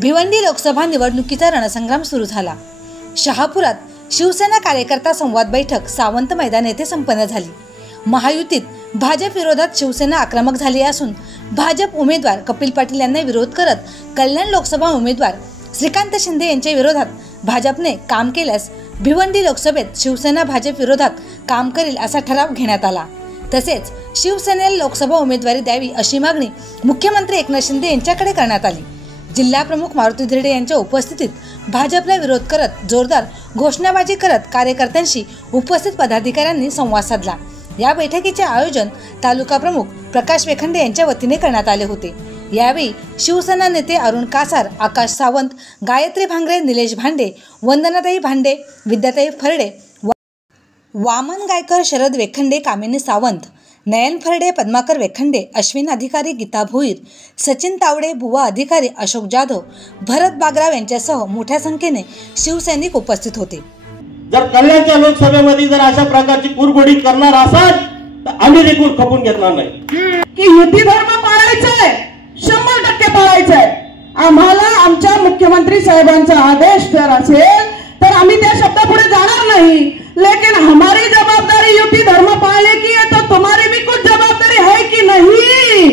भिवंडी लोकसभा निवडणुकीचा रणसंग्राम सुरू झाला। शहापुरात शिवसेना कार्यकर्ता संवाद बैठक सावंत मैदान येथे संपन्न झाली। महायुतीत भाजप विरोधात शिवसेना आक्रमक झाली असून भाजप उमेदवार कपिल पाटील यांना विरोध करत कल्याण लोकसभा उमेदवार श्रीकांत शिंदे यांच्या विरोधात भाजपने काम केल्यास भिवंडी लोकसभेत शिवसेना भाजप विरोधात काम करेल असा ठराव घेण्यात आला। तसेच शिवसेनेला लोकसभा उमेदवारी द्यावी अशी मागणी मुख्यमंत्री एकनाथ शिंदे यांच्याकडे करण्यात आली। जिल्हा प्रमुख मारुती धिरडे यांच्या उपस्थितीत भाजपला विरोध करत जोरदार घोषणाबाजी करत कार्यकर्त्यांशी उपस्थित पदाधिकाऱ्यांनी संवाद साधला। या बैठकीचे आयोजन तालुका प्रमुख प्रकाश वेखंडे यांच्या वतीने करण्यात आले होते। यावेळी शिवसेना नेते अरुण कासार, आकाश सावंत, गायत्री भांगरे, निलेश भांडे, वंदनाताई भांडे, विद्याताई फरडे, वामन गायकर, शरद वेखंडे, कामिनी सावंत, नयन फरडे, पद्माकर वेखंडे, अश्विन अधिकारी, गीता भोईर, सचिन तावडे, बुवा अधिकारी, अशोक जाधव, भरत बागराव यांच्यासह मोठ्या संख्येने शिवसैनिक उपस्थित होते। जर कल्याणच्या लोकसभेमध्ये जर अशा प्रकारची कुरघोडी करणार असाल तर आम्ही देखील खपून घेणार नाही की युती धर्म पाळायचा आहे, 100% पाळायचा आहे। आम्हाला आमच्या मुख्यमंत्री साहेबांचा आदेश जर असेल तर आम्ही त्या शब्दापुढे जाणार नहीं, लेकिन हमारी जवाबदारी युती धर्म पाळने की है, तो तुम्हारी भी कुछ जवाबदारी है कि नहीं।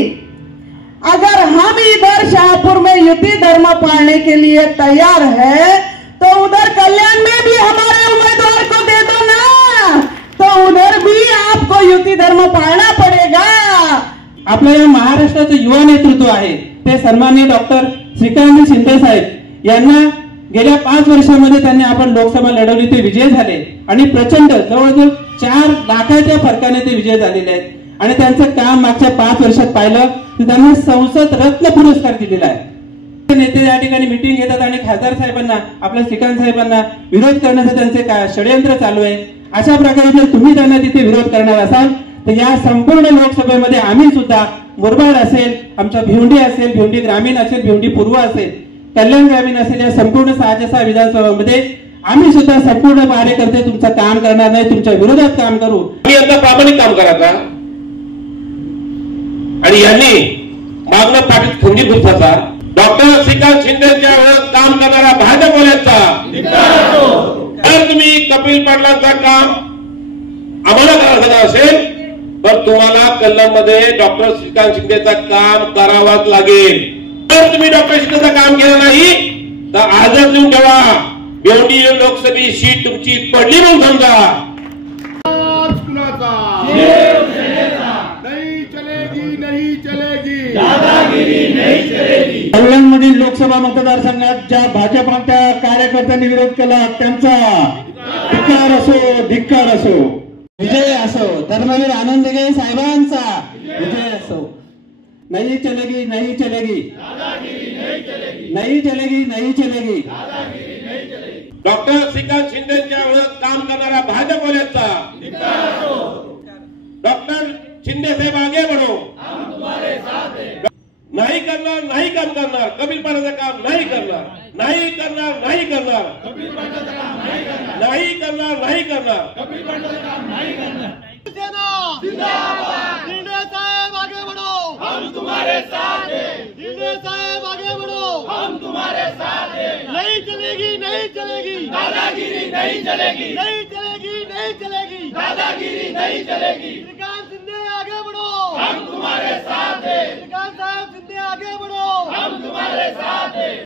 अगर हम इधर शाहपुर में युती धर्म पाळने के लिए तैयार है तो उधर कल्याण में भी हमारे उम्मीदवार को दे दो ना, तो उधर भी आपको युती धर्म पाळना पड़ेगा। आपल्या या महाराष्ट्राचे युवा नेतृत्व आहे ते सन्माननीय डॉक्टर श्रीकांत शिंदे साहेब यांना गेल्या 5 वर्षांमध्ये त्यांनी आपण लोकसभा लढवली, ते विजय झाले आणि प्रचंड जवळजवळ 4 लाखाच्या फरकाने ते विजय झालेले आहेत। आणि त्यांचं काम मागच्या 5 वर्षात पाहिलं तर त्यांना संसद रत्न पुरस्कार दिलेला आहे। नेते या ठिकाणी मीटिंग घेतात आणि खासदार साहेबांना, आपल्या श्रीकांत साहेबांना विरोध करण्याचं त्यांचे षडयंत्र चालू आहे। अशा प्रकारे जर तुम्ही त्यांना तिथे विरोध करणार असाल तर या संपूर्ण लोकसभेमध्ये आम्ही सुद्धा मुरबाड असेल, आमच्या भिवंडी असेल, भिवंडी ग्रामीण असेल, भिवंडी पूर्व असेल, कल्याण ग्रामीण असेल, या संपूर्ण 6 विधानसभामध्ये आम्ही सुद्धा संपूर्ण कार्यकर्ते तुमचं काम करणार नाही, तुमच्या विरोधात काम करू। आम्ही आता प्रामाणिक काम करायचा आणि यांनी मागणं पाठीत खंजीर घुसवायचा। डॉक्टर श्रीकांत शिंदेच्या विरोधात काम करणारा भाजपवाल्यांचा जर तुम्ही कपिल पाटलांचं काम आम्हाला करायचं असेल तर तुम्हाला कल्याणमध्ये डॉक्टर श्रीकांत शिंदेचं काम करावंच लागेल। जर तुम्ही डॉक्टर शिंदेचं काम केलं नाही तर आजच लिहून ठेवा, भिवंडी लोकसभेची सीट तुमची पडली म्हणून समजा। नहीं चलेगी, दादागिरी नहीं चलेगी। कल्याणमधील लोकसभा मतदारसंघात ज्या भाजपच्या कार्यकर्त्यांनी विरोध केला त्यांचा धिक्कार असो, विजय असो, धर्मवीर आनंदगे साहेबांचा विजय असो। नहीं चलेगी, नहीं चलेगी, दादागिरी नहीं चलेगी, नहीं चलेगी, नहीं चलेगी, दादागिरी नहीं चलेगी। डॉक्टर श्रीकांत शिंदेच्या विरोधात काम करणारा भाजपवाल्यांचा डॉक्टर शिंदे साहेब आगे बढ़ो, हम तुम्हारे साथ हैं। नहीं करणार, नहीं काम करणार, कपिल पाटलाचं काम नाही करणार, नहीं करणार, नहीं करणार, कपिल पाटलाचं काम नहीं करणार, नहीं करणार, नहीं करणार, कपिल पाटलाचं काम नहीं करणार। जिंदाबाद, शिंदे साहेब आगे बढ़ो, हम तुम्हारे साथ हैं। शिंदे साहेब आगे बढ़ो, हम तुम्हारे साथ हैं। नहीं चलेगी, नहीं चलेगी, दादागिरी नहीं चलेगी, नहीं चलेगी, नहीं चलेगी, दादागिरी नहीं चलेगी। श्रीकांत शिंदे आगे बढ़ो, हम तुम्हारे साथ हैं। श्रीकांत साहब शिंदे आगे बढ़ो, हम तुम्हारे साथ हैं।